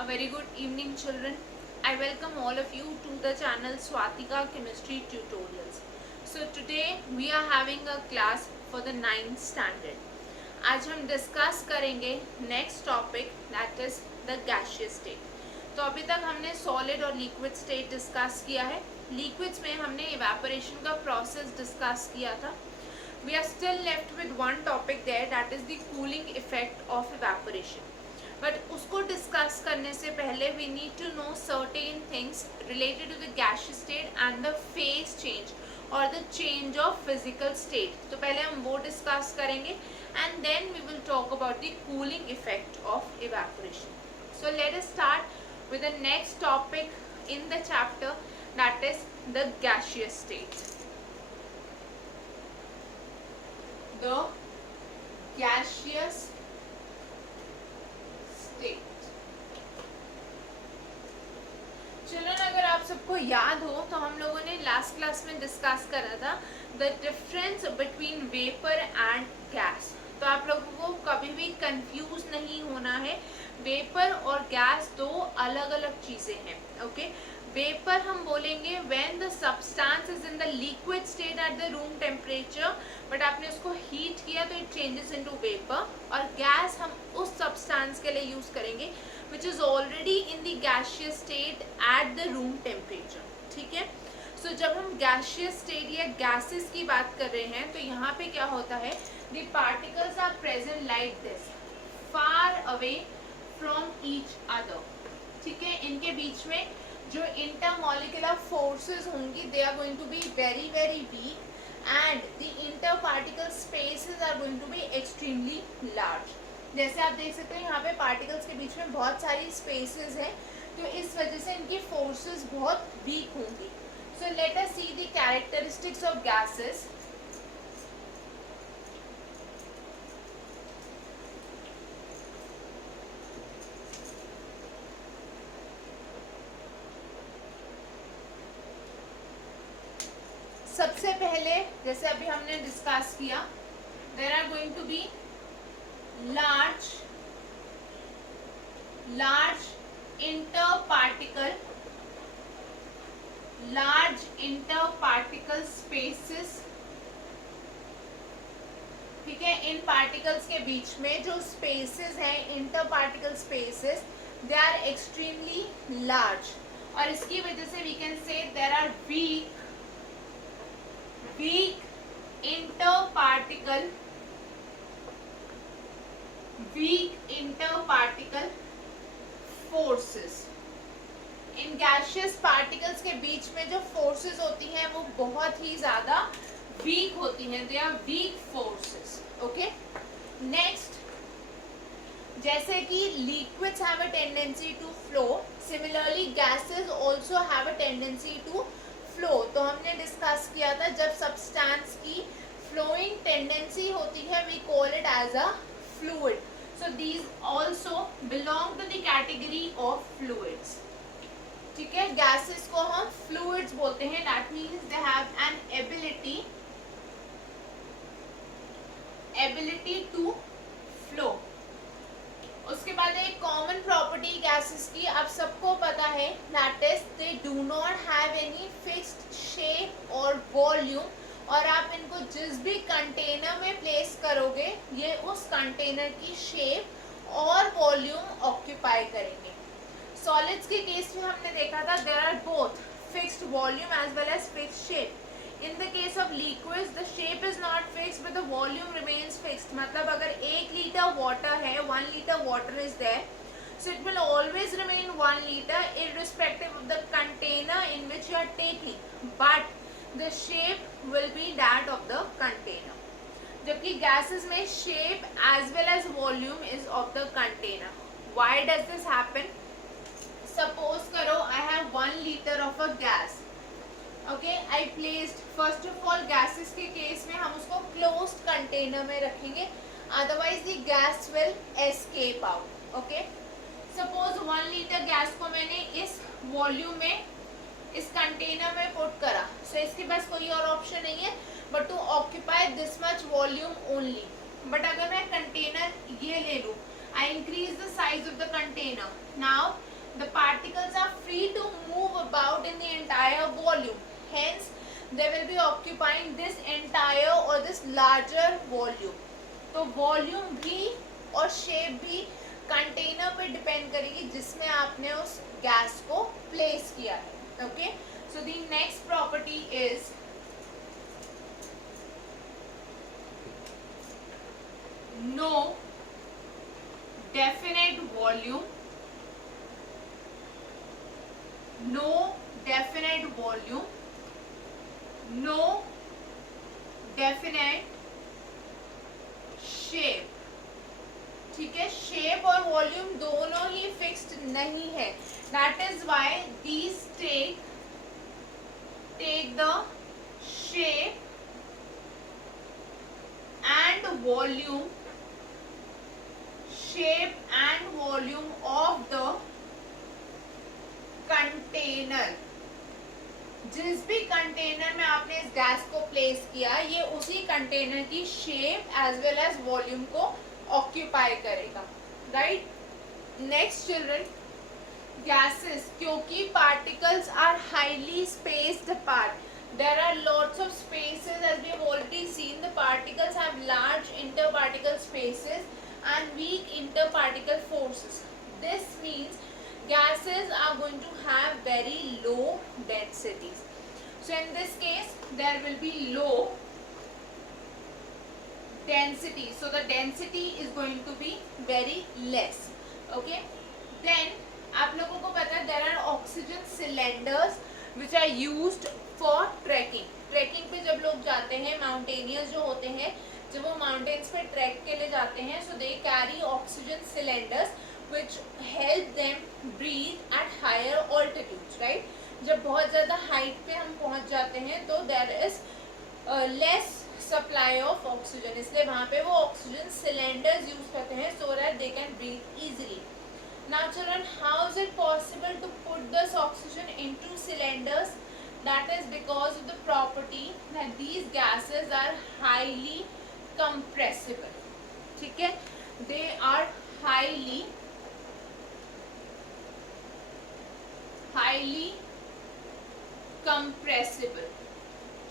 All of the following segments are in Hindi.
A very good evening, children. I welcome all of you to the channel Swatika Chemistry Tutorials. So today we are having a class for the 9th standard. आज हम डिस्कस करेंगे next topic that is the gaseous state. तो अभी तक हमने सॉलिड और लिक्विड स्टेट डिस्कस किया है. लिक्विड्स में हमने इवेपोरेशन का प्रोसेस डिस्कस किया था. We are still left with one topic there, that is the cooling effect of evaporation. But उसको डिस्कस करने से पहले we need to know certain things related to the gaseous state and the phase change और the change of physical state. तो पहले हम वो डिस्कस करेंगे and then we will talk about the cooling effect of evaporation. So let us start with the next topic in the chapter, that is the gaseous state. The gaseous state. चलो, अगर आप सबको याद हो तो हम लोगों ने लास्ट क्लास में डिस्कस करा था the difference between vapour and gas. तो आप लोगों को कभी भी कंफ्यूज नहीं होना है. वेपर और गैस दो अलग अलग चीजें हैं. ओके, वेपर हम बोलेंगे when the substance is in the liquid state at the room temperature, but आपने उसको हीट किया तो इट चेंजेस इनटू वेपर. और गैस हम उस सब्सटेंस के लिए यूज करेंगे which is already in the gaseous state at the room temperature. ठीक है. सो जब हम गैसियस स्टेट या गैसेस की बात कर रहे हैं तो यहाँ पे क्या होता है, the particles are present like this, far away from each other. ठीक है. इनके बीच में जो इंटरमॉलिक्यूलर फोर्सेस होंगी they are going to be very very weak and the interparticle spaces are going to be extremely large. जैसे आप देख सकते हैं यहाँ पे पार्टिकल्स के बीच में बहुत सारी स्पेसेस हैं, तो इस वजह से इनकी फोर्सेस बहुत वीक होंगी. So let us see the characteristics of gases. सबसे पहले जैसे अभी हमने डिस्कस किया, there are going to be large interparticle spaces. ठीक है. इन पार्टिकल्स के बीच में जो स्पेसेस हैं, interparticle spaces, they are extremely large. और इसकी वजह से we can say there are weak interparticle forces. इन गैसियस पार्टिकल्स के बीच में जो फोर्सेस होती हैं वो बहुत ही ज्यादा वीक होती हैं. They are weak forces. Okay. Next, जैसे कि liquids have a tendency to flow, similarly gases also have a tendency to flow. तो हमने डिस्कस किया था जब सब्सटेंस की फ्लोइंग टेंडेंसी होती है we call it as a fluid. So these also belong to the category of fluids. ठीक है. गैसेस को हम फ्लूइड्स बोलते हैं. That means they have an ability to flow. उसके बाद एक कॉमन प्रॉपर्टी गैसेस की आप सबको पता है, that is they do not have any fixed shape और वॉल्यूम. और आप इनको जिस भी कंटेनर में प्लेस करोगे ये उस कंटेनर की शेप और वॉल्यूम ऑक्यूपाई करेंगे. सॉलिड्स के केस में हमने देखा था there are both fixed volume as well as fixed shape. In the case of liquids, the shape is not fixed, but the volume remains fixed. मतलब अगर 1 liter water है, 1 liter water is there, so it will always remain 1 liter irrespective of the container in which you are taking. But the shape will be that of the container. जबकि gases में shape as well as volume is of the container. Why does this happen? Suppose करो I have 1 liter of a gas. Okay, I placed first of all gases के केस में हम उसको क्लोज्ड कंटेनर में रखेंगे, otherwise the gas will escape out. Okay. Suppose 1 litre gas को मैंने इस वॉल्यूम में इस कंटेनर में पुट करा, सो इसके पास कोई और ऑप्शन नहीं है but to occupy this much volume only. But अगर मैं कंटेनर ये ले लूँ, I increase the size of the container. Now the particles are free to move about in the entire volume, hence they will be occupying this entire or this larger volume. तो वॉल्यूम भी और शेप भी कंटेनर पे डिपेंड करेगी जिसमें आपने उस गैस को प्लेस किया है. Okay, so the next property is no definite volume. No definite volume, no definite shape. ठीक है, शेप और वॉल्यूम दोनों ही फिक्स्ड नहीं है. That is why these take the shape and volume, shape and volume of the container. जिस भी कंटेनर में आपने इस गैस को प्लेस किया, ये उसी कंटेनर की shape as well as volume को ऑक्यूपाई करेगा. राइट. नेक्स्ट चिल्ड्रन, गैसेस, क्योंकि particles are highly spaced apart, there are lots of spaces as we have already seen. The particles have large interparticle spaces and weak interparticle forces. This means gases are going to have very low densities. So in this case there will be low density, so the density is going to be very less. Okay, then आप लोगों को पता है there are oxygen cylinders which are used for trekking. Trekking पे जब लोग जाते हैं, माउंटेनियर्स जो होते हैं, जब वो माउंटेन्स पे ट्रैक के लिए जाते हैं, so they carry oxygen cylinders which help them breathe at higher altitudes, right? जब बहुत ज़्यादा हाइट पे हम पहुंच जाते हैं तो there is less supply of oxygen, इसलिए वहाँ पे वो ऑक्सीजन सिलेंडर्स यूज करते हैं so that they can breathe easily. Now children, how is it possible to put this oxygen into cylinders? That is because of the property that these gases are highly compressible. ठीक है, they are highly compressible.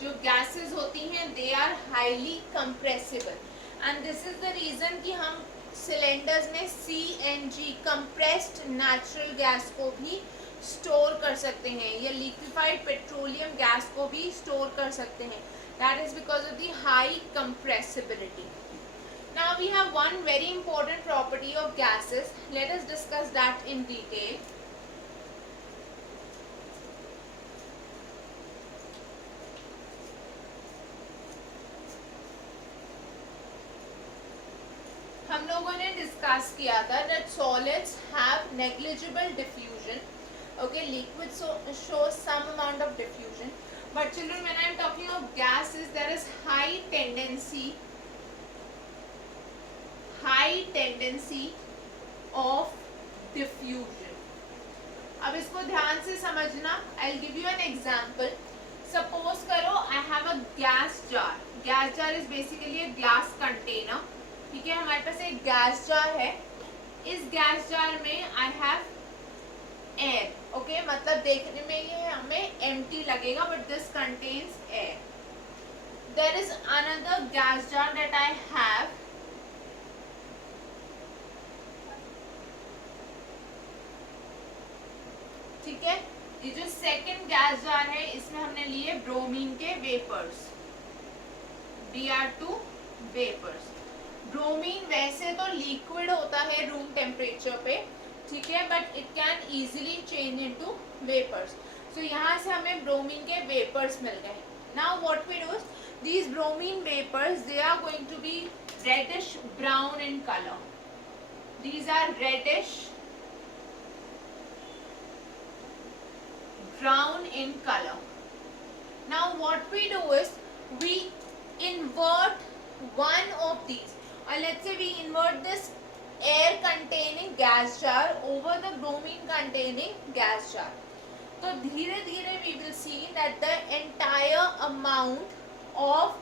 जो gases होती हैं they are highly compressible and this is the reason कि हम सिलेंडर्स में CNG compressed natural gas को भी स्टोर कर सकते हैं या लिक्विफाइड पेट्रोलियम गैस को भी स्टोर कर सकते हैं. That is because of the high compressibility. Now we have one very important property of gases. Let us discuss that in detail. हम लोगों ने डिस्कस किया था that solids have negligible diffusion. Okay, liquid shows some amount of diffusion, but children, when I am talking of gases, there is high tendency of diffusion. अब इसको ध्यान से समझना. I'll give you an example. Suppose करो I have a gas jar. Gas jar is basically a glass container. ठीक है, हमारे पास एक gas jar है. इस gas jar में I have air. ओके, मतलब देखने में ये हमें empty लगेगा but this contains air. There is another gas jar that I have. ठीक है, ये जो सेकंड गैस जार है इसमें हमने लिए ब्रोमीन के वेपर्स, Br2 वेपर्स. ब्रोमीन वैसे तो लिक्विड होता है रूम टेम्परेचर पे, ठीक है, but it can easily change into vapours. So यहाँ से हमें ब्रोमीन के वेपर्स मिल गए. Now what we do, these bromine vapours they are going to be reddish brown in colour. These are reddish brown in color. Now what we do is we invert one of these, or let's say we invert this air containing gas jar over the bromine containing gas jar. तो धीरे धीरे we will see that the entire amount of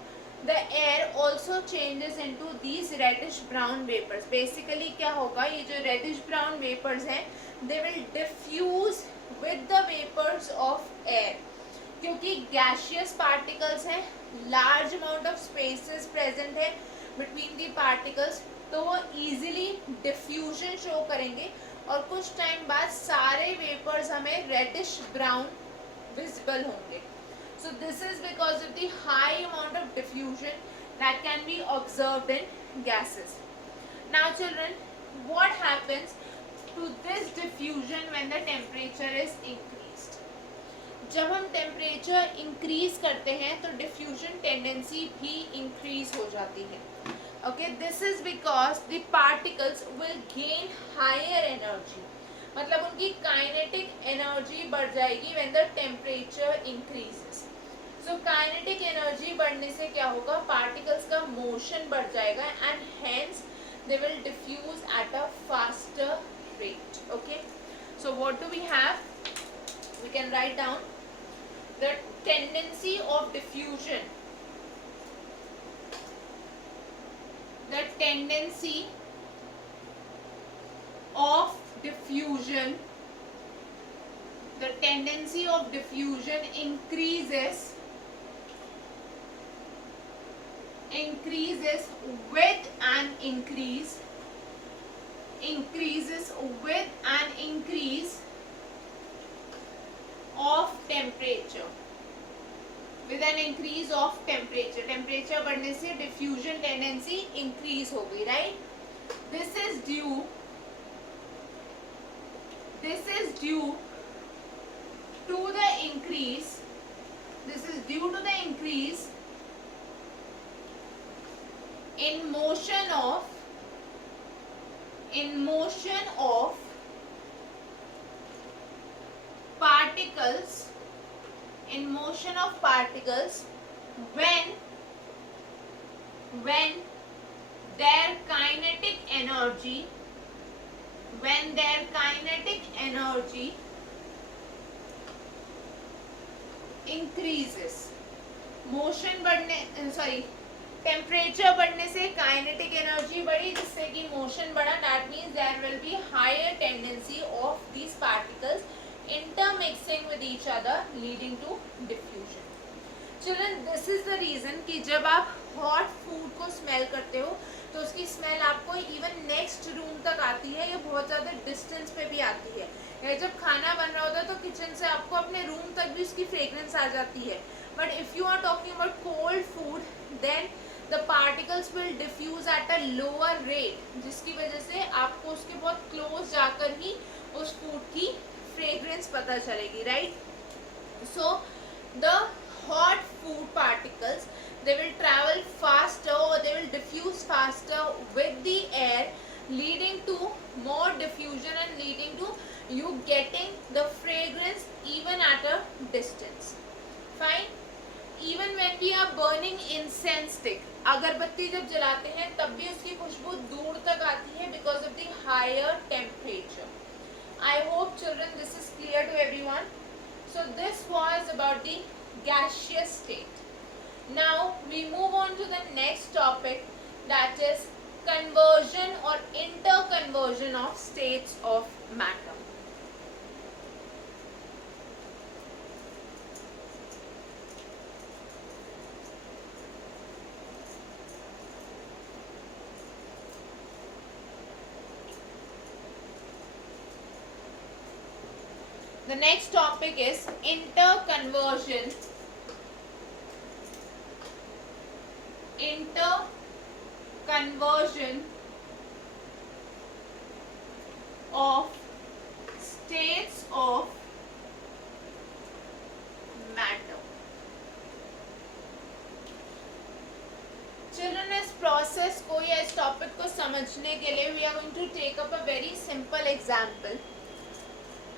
the air also changes into these reddish brown vapors. Basically क्या होगा, ये जो reddish brown vapors हैं, they will diffuse with the vapors of air. क्योंकि gaseous particles हैं, large amount of spaces present है between the particles, तो वो easily diffusion show करेंगे और कुछ टाइम बाद सारे vapors हमें reddish brown visible होंगे. So this is because of the high amount of diffusion that can be observed in gases. Now children, what happens to this diffusion when the temperature is increased? जब हम temperature increase करते हैं तो diffusion tendency भी increase हो जाती है. Okay, this is because the particles will gain higher energy. मतलब उनकी काइनेटिक एनर्जी बढ़ जाएगी when the temperature increases. So kinetic energy बढ़ने से क्या होगा, पार्टिकल्स का मोशन बढ़ जाएगा and hence they will diffuse at a faster rate. Okay, so what do we have? We can write down the tendency of diffusion. The tendency of diffusion, the tendency of diffusion increases with an increase, increases with an increase of temperature, with an increase of temperature. Temperature बढ़ने से diffusion tendency increase हो गई, right? This is due to the increase, this is due to the increase in motion of particles, in motion of particles when their kinetic energy, when their kinetic energy increases. Motion बढ़ने, सॉरी, टेम्परेचर बढ़ने से काइनेटिक एनर्जी बढ़ी जिससे कि मोशन बढ़ा. That means there will be higher tendency of these particles intermixing with each other leading to diffusion. Children, this is the reason कि जब आप हॉट फूड को स्मेल करते हो तो उसकी स्मेल आपको इवन नेक्स्ट रूम तक आती है या बहुत ज़्यादा डिस्टेंस पे भी आती है. या जब खाना बन रहा होता है तो किचन से आपको अपने रूम तक भी उसकी फ्रेग्रेंस आ जाती है. But if you are talking about cold food, then the particles will diffuse at a lower rate, जिसकी वजह से आपको उसके बहुत क्लोज जाकर ही उस फूड की फ्रेग्रेंस पता चलेगी, right? So the hot food particles, they will travel faster or they will diffuse faster with the air, leading to more diffusion and leading to you getting the fragrance even at a distance. Fine. Even when we are burning incense stick, अगरबत्ती जब जलाते हैं तब भी उसकी खुशबू दूर तक आती है because of the higher temperature. I hope children this is clear to everyone. So this was about the gaseous state. Now we move on to the next topic, that is conversion or interconversion of states of matter. The next topic is interconversion of states of matter. Children, इस process को या इस topic को समझने के लिए we are going to take up a very simple example.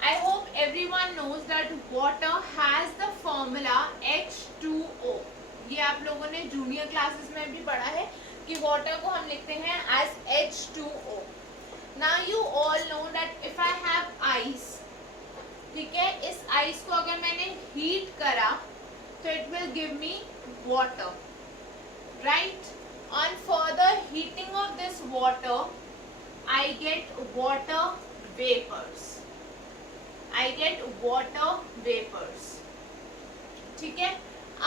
I hope everyone knows that water has the formula H2O. ये आप लोगों ने जूनियर क्लासेस में भी पढ़ा है कि वाटर को हम लिखते हैं as H2O. Now you all know that if I have ice, ठीक है, इस ice को अगर मैंने heat करा तो it will give me water. right? On further heating of this water, I get water vapors. I get water vapors. ठीक है.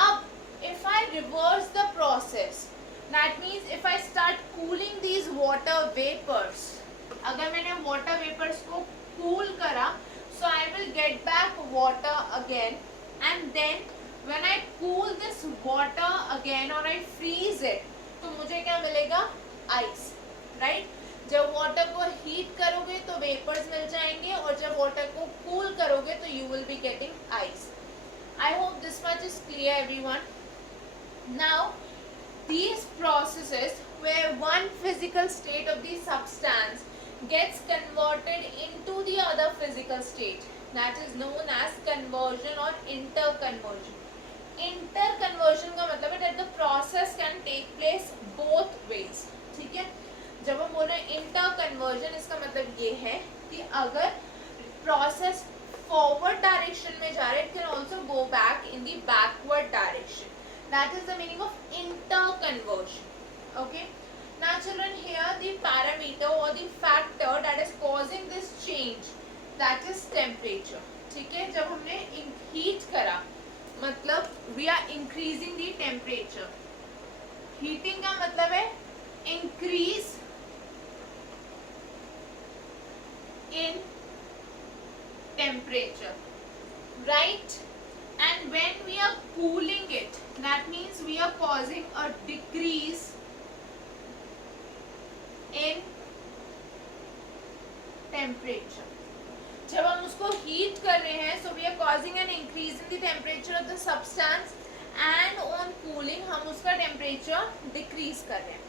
अब if I reverse the process, that means if I start cooling these water vapors, अगर मैंने water vapors को cool करा, so I will get back water again, and then when I cool this water again or I freeze it, तो मुझे क्या मिलेगा? Ice, right? जब वाटर को हीट करोगे तो वेपर्स मिल जाएंगे, और जब वाटर को कूल करोगे तो you will be getting ice. I hope this much is clear everyone. Now these processes where one physical state of the substance gets converted into the other physical state, that is known as conversion or interconversion. Interconversion का मतलब है that the process can take place both ways. ठीक है. जब हम बोल रहे हैं इंटर कन्वर्जन, इसका मतलब ये है कि अगर प्रोसेस फॉरवर्ड डायरेक्शन में जा रहा है, it can also go back in the backward direction. That is the meaning of inter conversion. Okay. Now children, here the parameter और the factor that is causing this change, that is temperature. ठीक है. जब हमने हीट करा, मतलब we are increasing the temperature. Heating का मतलब है increase in temperature, right? And when we are cooling it, that means we are causing a decrease in temperature. जब हम उसको हीट कर रहे हैं, so we are causing an increase in the temperature of the substance, and on cooling हम उसका temperature decrease कर रहे हैं.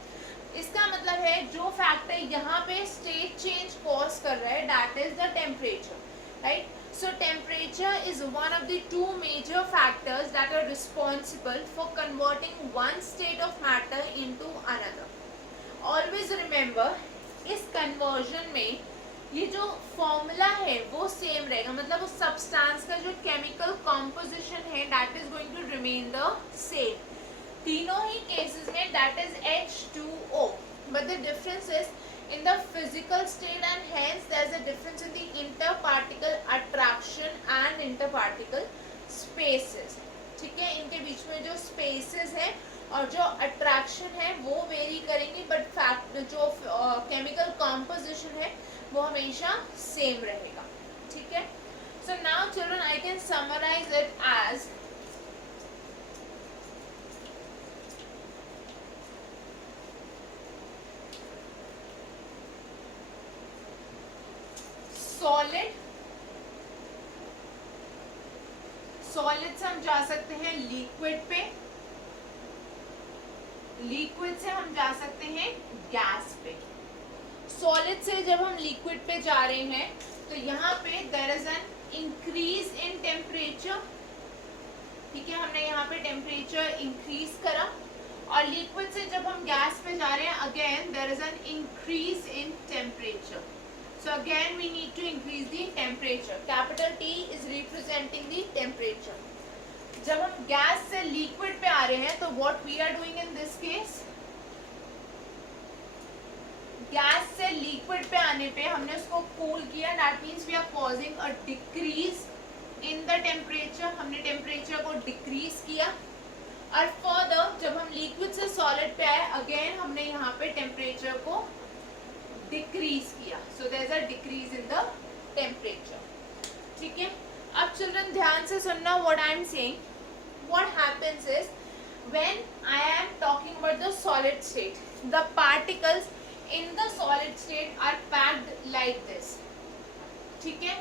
इसका मतलब है जो फैक्टर यहाँ पे स्टेट चेंज कॉज कर रहा है, that is the temperature, right? So temperature is one of the two major factors that are responsible for converting one state of matter into another. Always remember, इस कन्वर्जन में ये जो फॉर्मूला है वो सेम रहेगा, मतलब उस सब्सटेंस का जो केमिकल कॉम्पोजिशन है that is going to remain the same. तीनों ही केसेस में that is H2O, but the difference is in the physical state, and hence there is a difference in the interparticle attraction and interparticle spaces. ठीक है. इनके बीच में जो spaces है और जो attraction है वो वेरी करेंगी, बट फैक्ट जो केमिकल कॉम्पोजिशन है वो हमेशा सेम रहेगा. ठीक है. So now children, I can summarize it as solid से हम जा सकते हैं लिक्विड पे, लिक्विड से हम जा सकते हैं गैस पे. सॉलिड से जब हम लिक्विड पे जा रहे हैं तो यहाँ पे there is an increase in temperature. ठीक है. हमने यहाँ पे टेम्परेचर इंक्रीज करा. और लिक्विड से जब हम गैस पे जा रहे हैं, again there is an increase in temperature. So again we need to increase the temperature. Capital T is representing the temperature. जब हम गैस से लिक्विड पे आ रहे हैं तो what we are doing in this case, gas से लिक्विड पे आने पे हमने उसको कूल किया, that means we are causing a decrease in the temperature. हमने टेम्परेचर को डिक्रीज किया. और फर्दर जब हम लिक्विड से सॉलिड पे आए, अगेन हमने यहाँ पे टेम्परेचर को डिक्रीज किया. So there is a decrease in the temperature. ठीक है. अब चिल्ड्रन ध्यान से सुनना what I am saying. What happens is when I am talking about the solid state, the particles in the solid state are packed like this. ठीक है.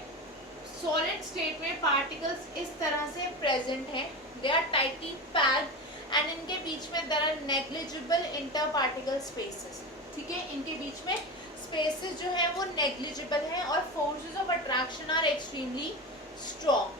सॉलिड स्टेट में पार्टिकल्स इस तरह से प्रेजेंट हैं, they are tightly packed and इनके बीच में there are negligible interparticle spaces. ठीक है. इनके बीच में स्पेसेस जो है वो नेग्लिजिबल है और forces of attraction are extremely strong.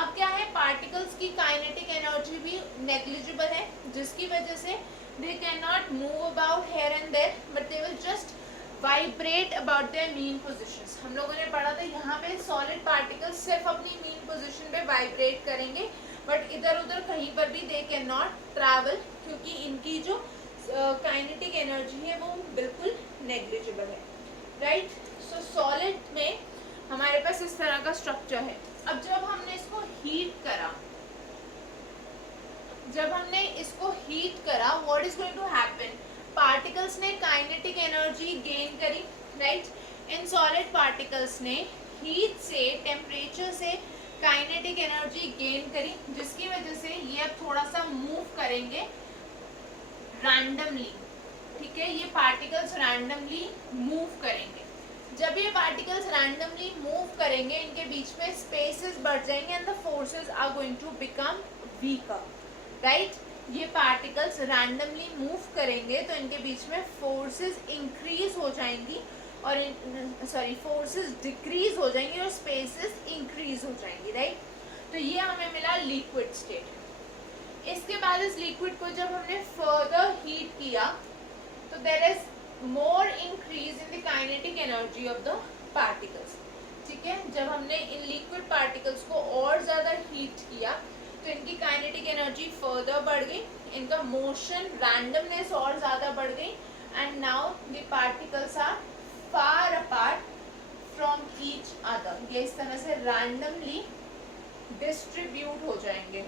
अब क्या है, पार्टिकल्स की काइनेटिक एनर्जी भी नेग्लिजिबल है, जिसकी वजह से they can not move about here and there, but they will just vibrate about their mean positions. हम लोगों ने पढ़ा था यहाँ पे सॉलिड पार्टिकल्स सिर्फ अपनी मीन पोजीशन पे वाइब्रेट करेंगे, बट इधर उधर कहीं पर भी दे कैन नॉट ट्रैवल, क्योंकि इनकी जो काइनेटिक एनर्जी है वो बिल्कुल नेग्लिजिबल है, राइट। सो सॉलिड में हमारे पास इस तरह का स्ट्रक्चर है। अब जब हमने इसको हीट करा, what is going to happen, particles ने काइनेटिक एनर्जी गेन करी, राइट। इन सॉलिड पार्टिकल्स ने हीट से, टेम्परेचर से काइनेटिक एनर्जी गेन करी, जिसकी वजह से ये अब थोड़ा सा मूव करेंगे रैंडमली, ठीक है। ये पार्टिकल्स रैंडमली मूव करेंगे। जब ये पार्टिकल्स रैंडमली मूव करेंगे, इनके बीच में स्पेसेस बढ़ जाएंगे and the forces are going to become weaker, right. ये पार्टिकल्स रैंडमली मूव करेंगे तो इनके बीच में फोर्सेस इंक्रीज हो जाएंगी और फोर्सेस डिक्रीज हो जाएंगी और स्पेसेस इंक्रीज हो जाएंगी, राइट। तो ये हमें मिला लिक्विड स्टेट। इसके बाद इस लिक्विड को जब हमने फर्दर हीट किया तो there is more increase in the kinetic energy of the particles, ठीक है। जब हमने इन लिक्विड पार्टिकल्स को और ज़्यादा हीट किया तो इनकी काइनेटिक एनर्जी फर्दर बढ़ गई, इनका मोशन रैंडमनेस और ज़्यादा बढ़ गई and now the particles are far apart from each other. ये इस तरह से रैंडमली डिस्ट्रीब्यूट हो जाएंगे।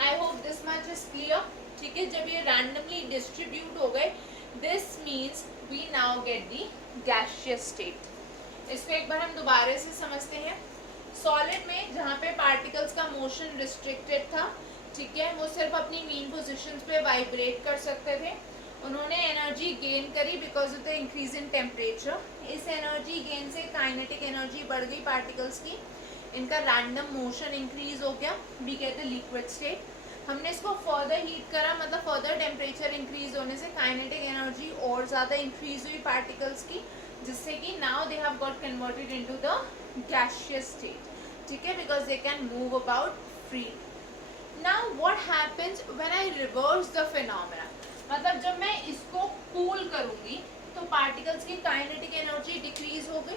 I hope this much is clear, ठीक है। जब ये रैंडमली डिस्ट्रीब्यूट हो गए, this means we now get the gaseous state. इसको एक बार हम दोबारा से समझते हैं। सॉलिड में जहाँ पे पार्टिकल्स का मोशन रिस्ट्रिक्टेड था, ठीक है, वो सिर्फ अपनी मीन पोजीशंस पे वाइब्रेट कर सकते थे। उन्होंने एनर्जी गेन करी because of the increase in temperature. इस एनर्जी गेन से काइनेटिक एनर्जी बढ़ गई पार्टिकल्स की, इनका रैंडम मोशन इंक्रीज हो गया, we get the liquid state. हमने इसको फर्दर हीट करा, मतलब फर्दर टेम्परेचर इंक्रीज होने से काइनेटिक एनर्जी और ज़्यादा इंक्रीज हुई पार्टिकल्स की, जिससे कि now they have got converted into the gaseous state, ठीक है, because they can move about free. Now what happens when I reverse the phenomena, मतलब जब मैं इसको कूल करूंगी तो पार्टिकल्स की काइनेटिक एनर्जी डिक्रीज हो गई,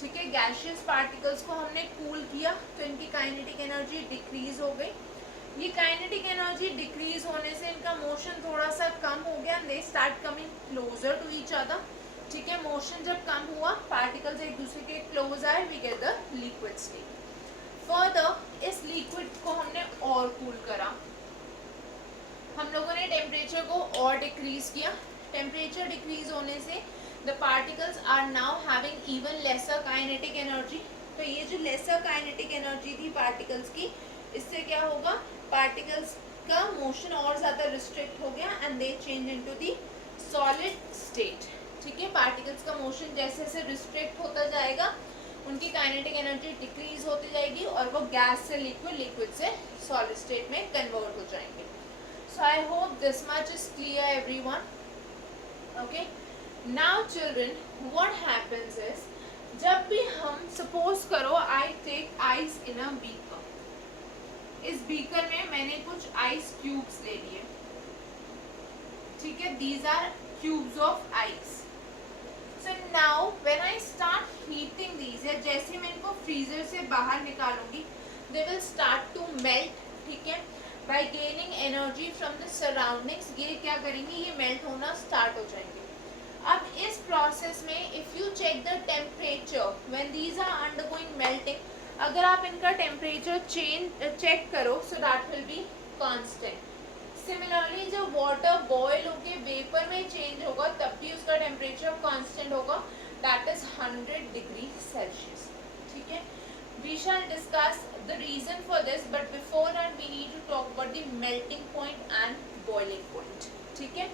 ठीक है। गैसियस पार्टिकल्स को हमने कूल किया तो इनकी काइनेटिक एनर्जी डिक्रीज हो गई। ये काइनेटिक एनर्जी डिक्रीज होने से इनका मोशन थोड़ा सा कम हो गया, they start coming closer to each other, ठीक है। मोशन जब कम हुआ, पार्टिकल्स एक दूसरे के क्लोज आए, we get the liquid state. Further इस लिक्विड को हमने और कूल करा, हम लोगों ने टेम्परेचर को और डिक्रीज किया। टेम्परेचर डिक्रीज होने से the particles are now having even lesser kinetic energy. तो ये जो लेसर काइनेटिक एनर्जी थी पार्टिकल्स की, इससे क्या होगा, पार्टिकल्स का मोशन और ज़्यादा रिस्ट्रिक्ट हो गया and they change into the solid state, ठीक है। पार्टिकल्स का मोशन जैसे जैसे रिस्ट्रिक्ट होता जाएगा, उनकी काइनेटिक एनर्जी डिक्रीज होती जाएगी और वो गैस से लिक्विड, लिक्विड से सॉलिड स्टेट में कन्वर्ट हो जाएंगे। So I hope this much is clear everyone. Okay. Now children, what happens is, जब भी हम suppose करो I take ice in a beaker. इस beaker में मैंने कुछ ice cubes ले लिए, ठीक है। These are cubes of ice. So now when I start heating these, या जैसे मैं इनको freezer से बाहर निकालूंगी, they will start to melt, ठीक है। by gaining energy from the surroundings, ये क्या करेंगे, ये मेल्ट होना स्टार्ट हो जाएंगे। अब इस प्रोसेस में if you check the temperature when these are undergoing melting, अगर आप इनका टेम्परेचर चेक करो, so that will be constant. Similarly जब वाटर बॉयल होके वेपर में चेंज होगा तब भी उसका टेम्परेचर कांस्टेंट होगा, दैट इज 100 डिग्री सेल्सियस, ठीक है। We shall discuss the reason for this, but before that we need to talk about the melting point and boiling point, ठीक है।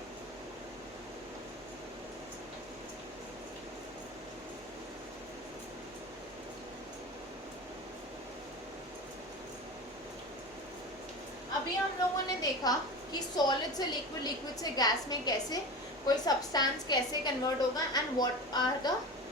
अभी हम लोगों ने देखा कि सॉलिड से लिक्विड, लिक्विड से गैस में कैसे कोई सब्सटेंस कैसे कन्वर्ट होगा एंड व्हाट आर द